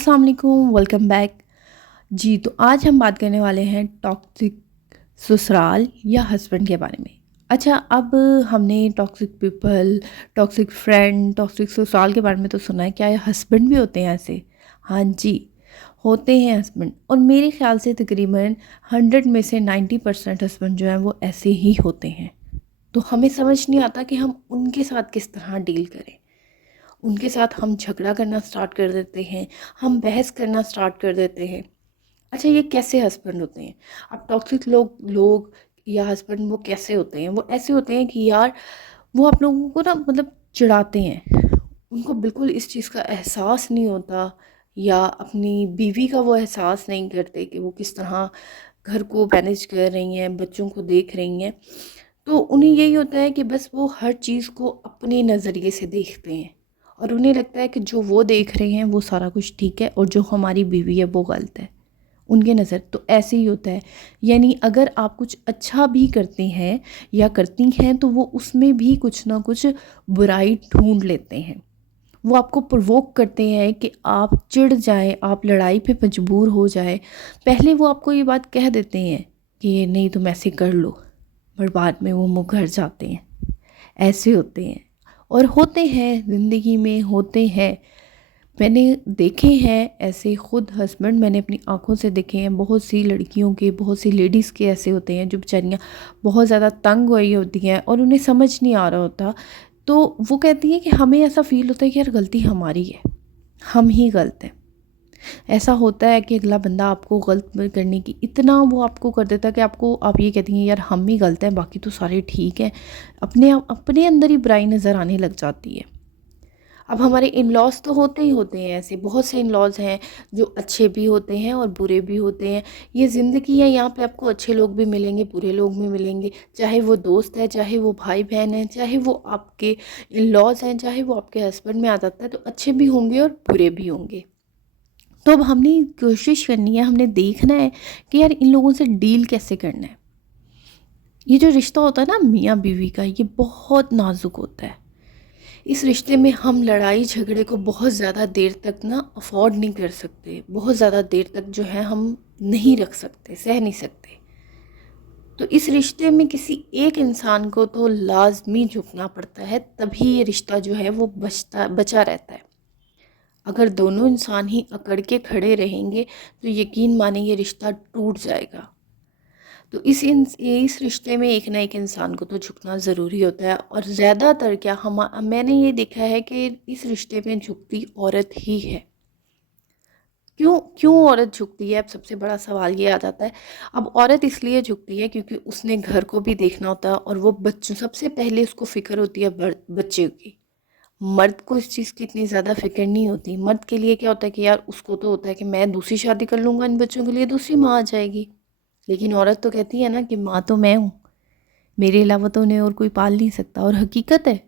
अस्सलाम वालेकुम, welcome back. जी, तो आज हम बात करने वाले हैं टॉक्सिक ससुराल या हस्बैंड के बारे में। अच्छा, अब हमने toxic people, toxic friend, toxic ससुराल के बारे में तो सुना है, क्या ये हस्बैंड भी होते हैं ऐसे? हाँ जी, होते हैं हस्बैंड, और मेरे ख़्याल से तकरीबन 100 में से 90% हस्बैंड जो हैं वो ऐसे ही होते हैं। तो हमें समझ नहीं आता कि हम उनके साथ किस तरह डील करें। उनके साथ हम झगड़ा करना स्टार्ट कर देते हैं, हम बहस करना स्टार्ट कर देते हैं। अच्छा, ये कैसे हस्बैंड होते हैं? अब टॉक्सिक लोग लोग या हस्बैंड वो कैसे होते हैं? वो ऐसे होते हैं कि यार वो आप लोगों को ना मतलब चिढ़ाते हैं। उनको बिल्कुल इस चीज़ का एहसास नहीं होता, या अपनी बीवी का वो एहसास नहीं करते कि वो किस तरह घर को मैनेज कर रही हैं, बच्चों को देख रही हैं। तो उन्हें यही होता है कि बस वो हर चीज़ को अपने नज़रिए से देखते हैं, और उन्हें लगता है कि जो वो देख रहे हैं वो सारा कुछ ठीक है और जो हमारी बीवी है वो गलत है। उनके नज़र तो ऐसे ही होता है। यानी अगर आप कुछ अच्छा भी करते हैं या करती हैं तो वो उसमें भी कुछ ना कुछ बुराई ढूंढ लेते हैं। वो आपको प्रोवोक करते हैं कि आप चिढ़ जाएं, आप लड़ाई पे मजबूर हो जाएं। पहले वो आपको ये बात कह देते हैं कि ये नहीं तुम ऐसे कर लो, पर बाद में वो मुँह घर जाते हैं। ऐसे होते हैं और होते हैं, ज़िंदगी में होते हैं। मैंने देखे हैं ऐसे खुद हस्बैंड, मैंने अपनी आंखों से देखे हैं। बहुत सी लड़कियों के, बहुत सी लेडीज़ के ऐसे होते हैं जो बेचारियाँ बहुत ज़्यादा तंग हुई होती हैं और उन्हें समझ नहीं आ रहा होता। तो वो कहती हैं कि हमें ऐसा फ़ील होता है कि यार गलती हमारी है, हम ही गलत हैं। ऐसा होता है कि अगला बंदा आपको गलत करने की इतना वो आपको कर देता है कि आप ये कहती हैं यार हम ही गलत हैं, बाकी तो सारे ठीक हैं। अपने अंदर ही बुराई नज़र आने लग जाती है। अब हमारे इन लॉज़ तो होते ही होते हैं ऐसे, बहुत से इन लॉज़ हैं जो अच्छे भी होते हैं और बुरे भी होते हैं। ये ज़िंदगी है, यहाँ पे आपको अच्छे लोग भी मिलेंगे, बुरे लोग भी मिलेंगे। चाहे वो दोस्त है, चाहे वो भाई बहन है, चाहे वो आपके इन लॉज़ हैं, चाहे वो आपके हस्बैंड में आ जाता है, तो अच्छे भी होंगे और बुरे भी होंगे। तो अब हमने कोशिश करनी है, हमने देखना है कि यार इन लोगों से डील कैसे करना है। ये जो रिश्ता होता है ना मियाँ बीवी का, ये बहुत नाजुक होता है। इस रिश्ते में हम लड़ाई झगड़े को बहुत ज़्यादा देर तक ना अफोर्ड नहीं कर सकते, बहुत ज़्यादा देर तक जो है हम नहीं रख सकते, सह नहीं सकते। तो इस रिश्ते में किसी एक इंसान को तो लाजमी झुकना पड़ता है, तभी ये रिश्ता जो है वो बचा रहता है। अगर दोनों इंसान ही अकड़ के खड़े रहेंगे तो यकीन माने ये रिश्ता टूट जाएगा। तो इस रिश्ते में एक ना एक इंसान को तो झुकना ज़रूरी होता है, और ज़्यादातर क्या हम मैंने ये देखा है कि इस रिश्ते में झुकती औरत ही है। क्यों क्यों औरत झुकती है? अब सबसे बड़ा सवाल ये आ जाता है। अब औरत इसलिए झुकती है क्योंकि उसने घर को भी देखना होता है, और वो बच्चों, सबसे पहले उसको फ़िक्र होती है बच्चे की। मर्द को इस चीज़ की इतनी ज़्यादा फ़िक्र नहीं होती। मर्द के लिए क्या होता है कि यार उसको तो होता है कि मैं दूसरी शादी कर लूँगा, इन बच्चों के लिए दूसरी माँ आ जाएगी। लेकिन औरत तो कहती है ना कि माँ तो मैं हूँ, मेरे अलावा तो उन्हें और कोई पाल नहीं सकता। और हकीकत है,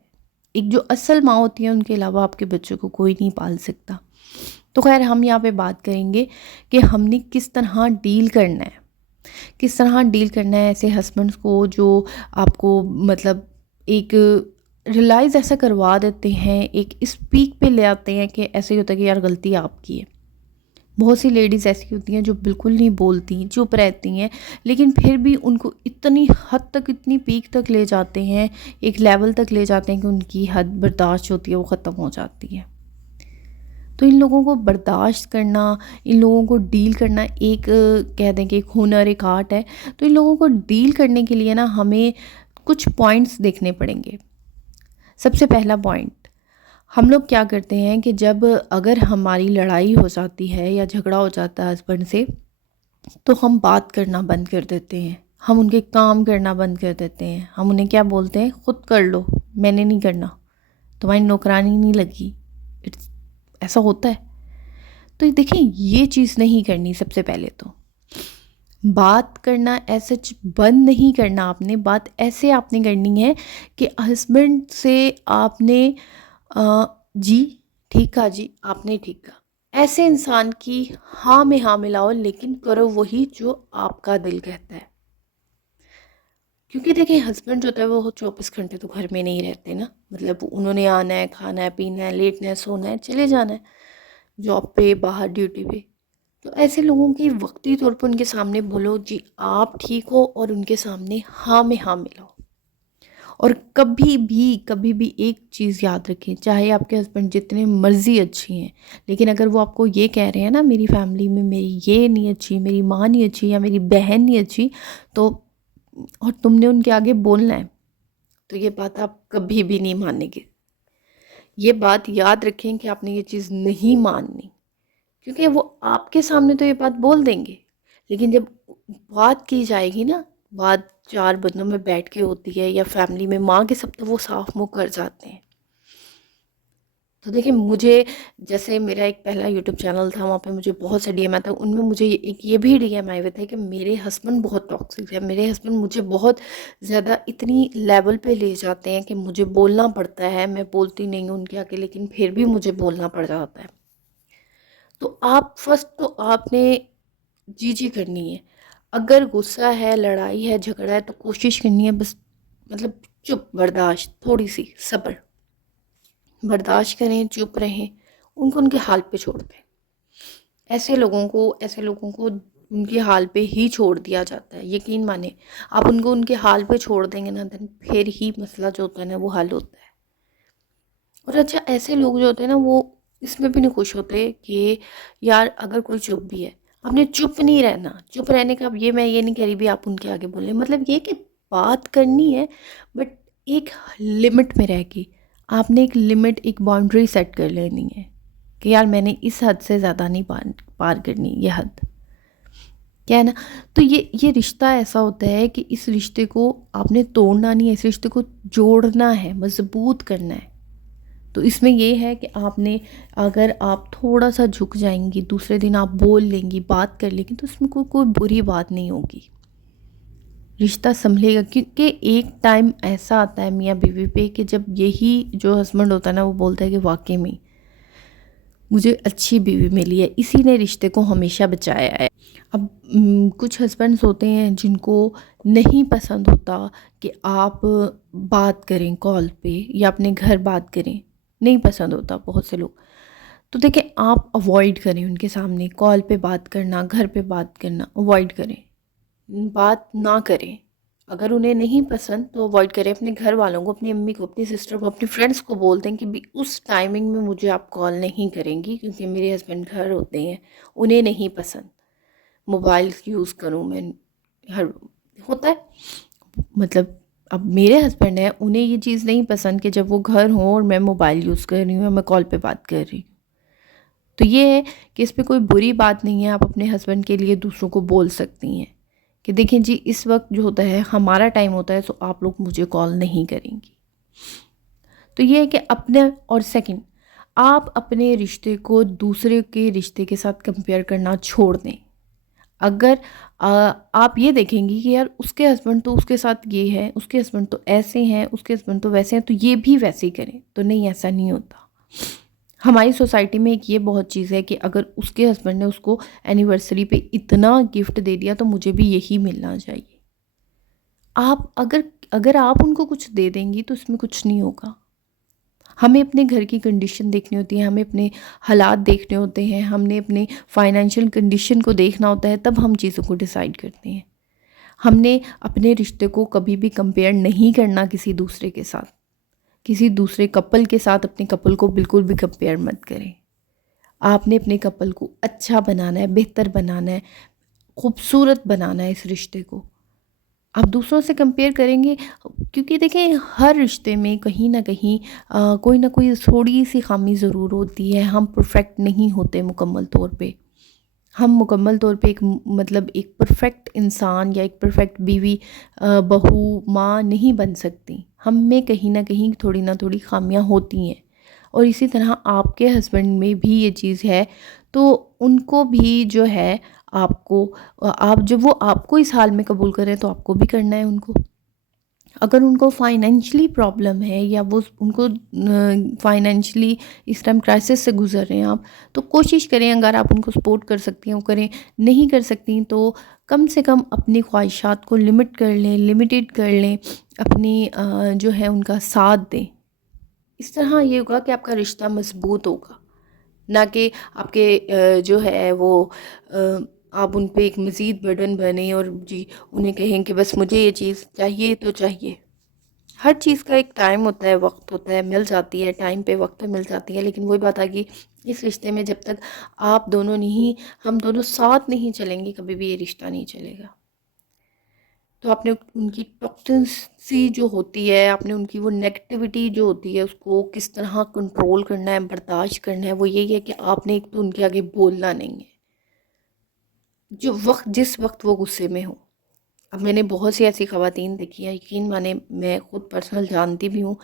एक जो असल माँ होती है उनके अलावा आपके बच्चों को कोई नहीं पाल सकता। तो खैर हम यहाँ पे बात करेंगे कि हमने किस तरह डील करना है, किस तरह डील करना है ऐसे हस्बैंड्स को जो आपको मतलब एक रियलाइज़ ऐसा करवा देते हैं, एक इस पीक पे ले आते हैं कि ऐसे ही होता है कि यार गलती आपकी है। बहुत सी लेडीज़ ऐसी होती हैं जो बिल्कुल नहीं बोलती, चुप रहती हैं, लेकिन फिर भी उनको इतनी हद तक, इतनी पीक तक ले जाते हैं, एक लेवल तक ले जाते हैं कि उनकी हद बर्दाश्त होती है वो ख़त्म हो जाती है। तो इन लोगों को बर्दाश्त करना, इन लोगों को डील करना एक कह दें कि एक हुनर, एक आर्ट है। तो इन लोगों को डील करने के लिए ना हमें कुछ पॉइंट्स देखने पड़ेंगे। सबसे पहला पॉइंट, हम लोग क्या करते हैं कि जब अगर हमारी लड़ाई हो जाती है या झगड़ा हो जाता है हस्बैंड से, तो हम बात करना बंद कर देते हैं, हम उनके काम करना बंद कर देते हैं। हम उन्हें क्या बोलते हैं, खुद कर लो, मैंने नहीं करना, तुम्हारी नौकरानी नहीं लगी। इट्स ऐसा होता है। तो देखिए, ये चीज़ नहीं करनी। सबसे पहले तो बात करना ऐसे बंद नहीं करना, आपने बात ऐसे आपने करनी है कि हस्बैंड से आपने जी ठीक कहा, जी आपने ठीक कहा, ऐसे इंसान की हाँ में हाँ मिलाओ, लेकिन करो वही जो आपका दिल कहता है। क्योंकि देखिए, हस्बैंड जो होता है वो 24 घंटे तो घर में नहीं रहते ना। मतलब उन्होंने आना है, खाना है, पीना है, लेटना है, सोना है, चले जाना है। जॉब पे, बाहर ड्यूटी पे। तो ऐसे लोगों की वक्ती तौर पर उनके सामने बोलो जी आप ठीक हो, और उनके सामने हाँ में हाँ मिलाओ। और कभी भी एक चीज़ याद रखें, चाहे आपके हस्बैंड जितने मर्ज़ी अच्छी हैं, लेकिन अगर वो आपको ये कह रहे हैं ना मेरी फैमिली में मेरी ये नहीं अच्छी, मेरी माँ नहीं अच्छी या मेरी बहन नहीं अच्छी, तो और तुमने उनके आगे बोलना है, तो ये बात आप कभी भी नहीं मानेंगे। ये बात याद रखें कि आपने ये चीज़ नहीं माननी, क्योंकि वो आपके सामने तो ये बात बोल देंगे, लेकिन जब बात की जाएगी ना, बात चार बंदों में बैठ के होती है या फैमिली में माँ के सब, तो वो साफ मुंह कर जाते हैं। तो देखिए मुझे, जैसे मेरा एक पहला यूट्यूब चैनल था, वहाँ पे मुझे बहुत से डीएम आए थे, उनमें मुझे एक ये भी डीएम आए हुए थे कि मेरे हस्बैंड बहुत टॉक्सिक है, मेरे हस्बैंड मुझे बहुत ज़्यादा इतनी लेवल पे ले जाते हैं कि मुझे बोलना पड़ता है, मैं बोलती नहीं हूँ उनके आगे, लेकिन फिर भी मुझे बोलना पड़ जाता है। तो आप फर्स्ट तो आपने जी करनी है। अगर गुस्सा है, लड़ाई है, झगड़ा है, तो कोशिश करनी है बस, मतलब चुप, बर्दाश्त, थोड़ी सी सब्र, बर्दाश्त करें, चुप रहें, उनको उनके हाल पे छोड़ दें। ऐसे लोगों को उनके हाल पे ही छोड़ दिया जाता है, यकीन माने। आप उनको उनके हाल पे छोड़ देंगे ना, देन फिर ही मसला जो होता है ना वो हल होता है। और अच्छा, ऐसे लोग जो होते हैं ना वो इसमें भी नहीं खुश होते कि यार अगर कोई चुप भी है, आपने चुप नहीं रहना। चुप रहने का, अब मैं ये नहीं कह रही भी आप उनके आगे बोलें, मतलब ये कि बात करनी है, बट एक लिमिट में रह के। आपने एक लिमिट, एक बाउंड्री सेट कर लेनी है कि यार मैंने इस हद से ज़्यादा नहीं पार पार करनी ये हद, क्या है ना। तो ये रिश्ता ऐसा होता है कि इस रिश्ते को आपने तोड़ना नहीं है, इस रिश्ते को जोड़ना है, मजबूत करना है। तो इसमें ये है कि आपने, अगर आप थोड़ा सा झुक जाएंगी, दूसरे दिन आप बोल लेंगी, बात कर लेंगी, तो उसमें कोई बुरी बात नहीं होगी, रिश्ता संभलेगा। क्योंकि एक टाइम ऐसा आता है मियाँ बीवी पे कि जब यही जो हस्बैंड होता है ना वो बोलता है कि वाकई में मुझे अच्छी बीवी मिली है, इसी ने रिश्ते को हमेशा बचाया है। अब कुछ हस्बैंड्स होते हैं जिनको नहीं पसंद होता कि आप बात करें कॉल पे या अपने घर बात करें, नहीं पसंद होता बहुत से लोग। तो देखिए आप अवॉइड करें, उनके सामने कॉल पे बात करना, घर पे बात करना अवॉइड करें, बात ना करें। अगर उन्हें नहीं पसंद तो अवॉइड करें। अपने घर वालों को, अपनी अम्मी को, अपनी सिस्टर को, अपनी फ्रेंड्स को बोल दें कि भी उस टाइमिंग में मुझे आप कॉल नहीं करेंगी, क्योंकि मेरे हस्बैंड घर होते हैं, उन्हें नहीं पसंद मोबाइल यूज़ करूँ मैं। हर होता है, मतलब अब मेरे हस्बैंड हैं, उन्हें ये चीज़ नहीं पसंद कि जब वो घर हों और मैं मोबाइल यूज़ कर रही हूँ या मैं कॉल पे बात कर रही हूँ। तो ये है कि इस पे कोई बुरी बात नहीं है, आप अपने हस्बैंड के लिए दूसरों को बोल सकती हैं कि देखिए जी इस वक्त जो होता है हमारा टाइम होता है, तो आप लोग मुझे कॉल नहीं करेंगी। तो ये है कि अपने, और सेकंड, आप अपने रिश्ते को दूसरे के रिश्ते के साथ कंपेयर करना छोड़ दें। अगर आप ये देखेंगी कि यार उसके हस्बैंड तो उसके साथ ये है, उसके हस्बैंड तो ऐसे हैं, उसके हस्बैंड तो वैसे हैं, तो ये भी वैसे ही करें, तो नहीं, ऐसा नहीं होता। हमारी सोसाइटी में एक ये बहुत चीज़ है कि अगर उसके हस्बैंड ने उसको एनिवर्सरी पे इतना गिफ्ट दे दिया तो मुझे भी यही मिलना चाहिए। आप अगर अगर आप उनको कुछ दे देंगी तो उसमें कुछ नहीं होगा। हमें अपने घर की कंडीशन देखनी होती है, हमें अपने हालात देखने होते हैं, हमने अपने फाइनेंशियल कंडीशन को देखना होता है, तब हम चीज़ों को डिसाइड करते हैं। हमने अपने रिश्ते को कभी भी कंपेयर नहीं करना किसी दूसरे के साथ। किसी दूसरे कपल के साथ अपने कपल को बिल्कुल भी कंपेयर मत करें। आपने अपने कपल को अच्छा बनाना है, बेहतर बनाना है, खूबसूरत बनाना है इस रिश्ते को। आप दूसरों से कंपेयर करेंगे, क्योंकि देखें हर रिश्ते में कहीं ना कहीं कोई ना कोई थोड़ी सी खामी ज़रूर होती है। हम परफेक्ट नहीं होते मुकम्मल तौर पे। हम मुकम्मल तौर पे एक मतलब एक परफेक्ट इंसान या एक परफेक्ट बीवी, बहू, माँ नहीं बन सकती। हम में कहीं ना कहीं थोड़ी ना थोड़ी खामियां होती हैं, और इसी तरह आपके हस्बैंड में भी ये चीज़ है। तो उनको भी जो है, आपको, आप जब वो आपको इस हाल में कबूल करें तो आपको भी करना है उनको। अगर उनको फाइनेंशियली प्रॉब्लम है या वो उनको फाइनेंशियली इस टाइम क्राइसिस से गुजर रहे हैं आप, तो कोशिश करें, अगर आप उनको सपोर्ट कर सकती हैं वो करें, नहीं कर सकती तो कम से कम अपनी ख्वाहिशात को लिमिट कर लें, लिमिटेड कर लें, अपनी जो है उनका साथ दें। इस तरह ये होगा कि आपका रिश्ता मजबूत होगा। ना कि आपके जो है वो आप उन पे एक मज़ीद बर्डन बने और जी उन्हें कहें कि बस मुझे ये चीज़ चाहिए तो चाहिए। हर चीज़ का एक टाइम होता है, वक्त होता है, मिल जाती है टाइम पे, वक्त पे मिल जाती है। लेकिन वही बात आ गई, इस रिश्ते में जब तक आप दोनों नहीं, हम दोनों साथ नहीं चलेंगे, कभी भी ये रिश्ता नहीं चलेगा। तो आपने उनकी टॉक्सिसिटी जो होती है, आपने उनकी वो नेगेटिविटी जो होती है उसको किस तरह कंट्रोल करना है, बर्दाश्त करना है, वो यही है कि आपने एक तो उनके आगे बोलना नहीं है जिस वक्त वो गुस्से में हो। अब मैंने बहुत सी ऐसी ख़वातीन देखी हैं, यकीन माने मैं खुद पर्सनल जानती भी हूँ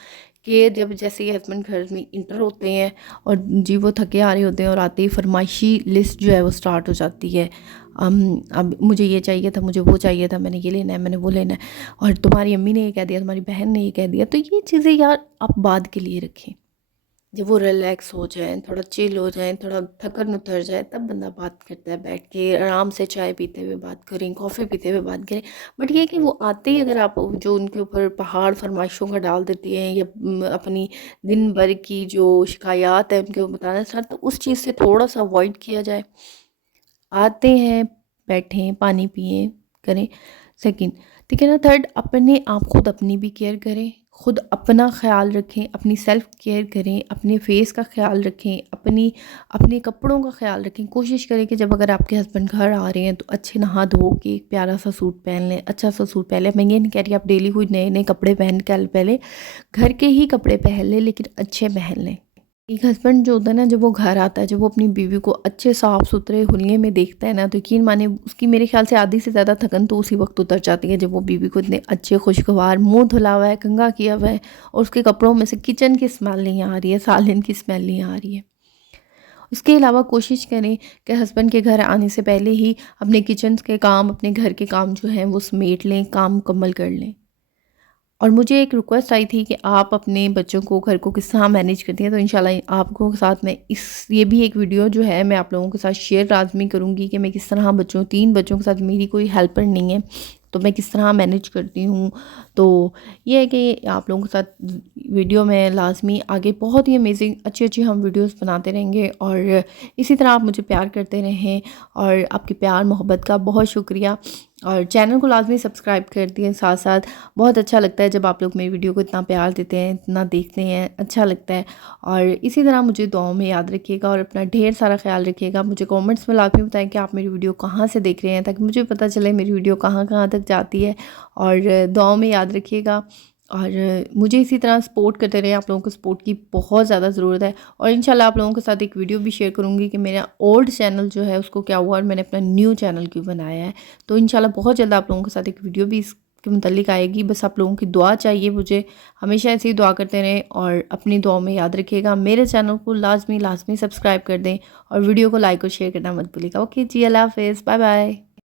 कि जब जैसे ये हस्बैंड घर में इंटर होते हैं और जी वो थके आ रहे होते हैं और आते ही फरमाइशी लिस्ट जो है वो स्टार्ट हो जाती है। अब मुझे ये चाहिए था, मुझे वो चाहिए था, मैंने ये लेना है, मैंने वो लेना है, और तुम्हारी अम्मी ने ये कह दिया, तुम्हारी बहन ने ये कह दिया। तो ये चीज़ें यार आप बाद के लिए रखें, जब वो रिलैक्स हो जाएं, थोड़ा चिल हो जाएं, थोड़ा थकन उतर जाए, तब बंदा बात करता है, बैठ के आराम से चाय पीते हुए बात करें, कॉफ़ी पीते हुए बात करें। बट ये कि वो आते ही अगर आप जो उनके ऊपर पहाड़ फरमाइशों का डाल देती हैं या अपनी दिन भर की जो शिकायत है उनके बताना स्टार्ट, तो उस चीज़ से थोड़ा सा अवॉइड किया जाए। आते हैं, बैठें, पानी पिएं, करें। सेकंड, ठीक है ना। थर्ड, अपने आप खुद अपनी भी केयर करें, खुद अपना ख्याल रखें, अपनी सेल्फ केयर करें, अपने फेस का ख्याल रखें, अपने कपड़ों का ख्याल रखें। कोशिश करें कि जब अगर आपके हस्बैंड घर आ रहे हैं तो अच्छे नहा धो के एक प्यारा सा सूट पहन लें, अच्छा सा सूट पहन लें। मैं ये नहीं कह रही आप डेली कोई नए नए कपड़े पहन के पहले घर के ही कपड़े पहन लें, लेकिन अच्छे पहन लें। एक हस्बैंड जो होता है ना, जब वो घर आता है, जब वो अपनी बीवी को अच्छे साफ़ सुथरे हुलिये में देखता है ना, तो यकीन माने उसकी मेरे ख्याल से आधी से ज़्यादा थकन तो उसी वक्त उतर जाती है, जब वो बीवी को इतने अच्छे खुशगवार मुंह धुला हुआ है, कंघा किया हुआ है, और उसके कपड़ों में से किचन की स्मेल नहीं आ रही है, सालन की स्मेल नहीं आ रही है। उसके अलावा कोशिश करें कि हस्बैंड के घर आने से पहले ही अपने किचन के काम, अपने घर के काम जो हैं वो समेट लें, काम मुकम्मल कर लें। और मुझे एक रिक्वेस्ट आई थी कि आप अपने बच्चों को, घर को किस तरह मैनेज करती हैं, तो इंशाल्लाह आपको साथ में ये भी एक वीडियो जो है मैं आप लोगों के साथ शेयर लाज़मी करूँगी कि मैं किस तरह 3 बच्चों के साथ, मेरी कोई हेल्पर नहीं है, तो मैं किस तरह मैनेज करती हूँ। तो ये है कि आप लोगों के साथ वीडियो में लाज़मी आगे बहुत ही अमेजिंग अच्छी अच्छी हम वीडियोस बनाते रहेंगे, और इसी तरह आप मुझे प्यार करते रहें। और आपके प्यार मोहब्बत का बहुत शुक्रिया, और चैनल को लाज़मी सब्सक्राइब कर दिए साथ साथ। बहुत अच्छा लगता है जब आप लोग मेरी वीडियो को इतना प्यार देते हैं, इतना देखते हैं, अच्छा लगता है। और इसी तरह मुझे दुआओं में याद रखिएगा और अपना ढेर सारा ख्याल रखिएगा। मुझे कमेंट्स में लाज़मी बताएं कि आप मेरी वीडियो कहाँ से देख रहे हैं, ताकि मुझे पता चले मेरी वीडियो कहाँ कहाँ तक जाती है। और दुआओं में याद रखिएगा, और मुझे इसी तरह सपोर्ट करते रहे। आप लोगों को सपोर्ट की बहुत ज़्यादा ज़रूरत है। और इंशाल्लाह आप लोगों के साथ एक वीडियो भी शेयर करूँगी कि मेरा ओल्ड चैनल जो है उसको क्या हुआ और मैंने अपना न्यू चैनल क्यों बनाया है। तो इंशाल्लाह बहुत जल्द आप लोगों के साथ एक वीडियो भी इसके मुतालिक आएगी। बस आप लोगों की दुआ चाहिए मुझे, हमेशा ऐसे ही दुआ करते रहें, और अपनी दुआओं में याद रखिएगा। मेरे चैनल को लाजमी सब्सक्राइब कर दें, और वीडियो को लाइक और शेयर करना मत भूलिएगा। ओके जी, अल्लाह हाफ़िज़, बाय बाय।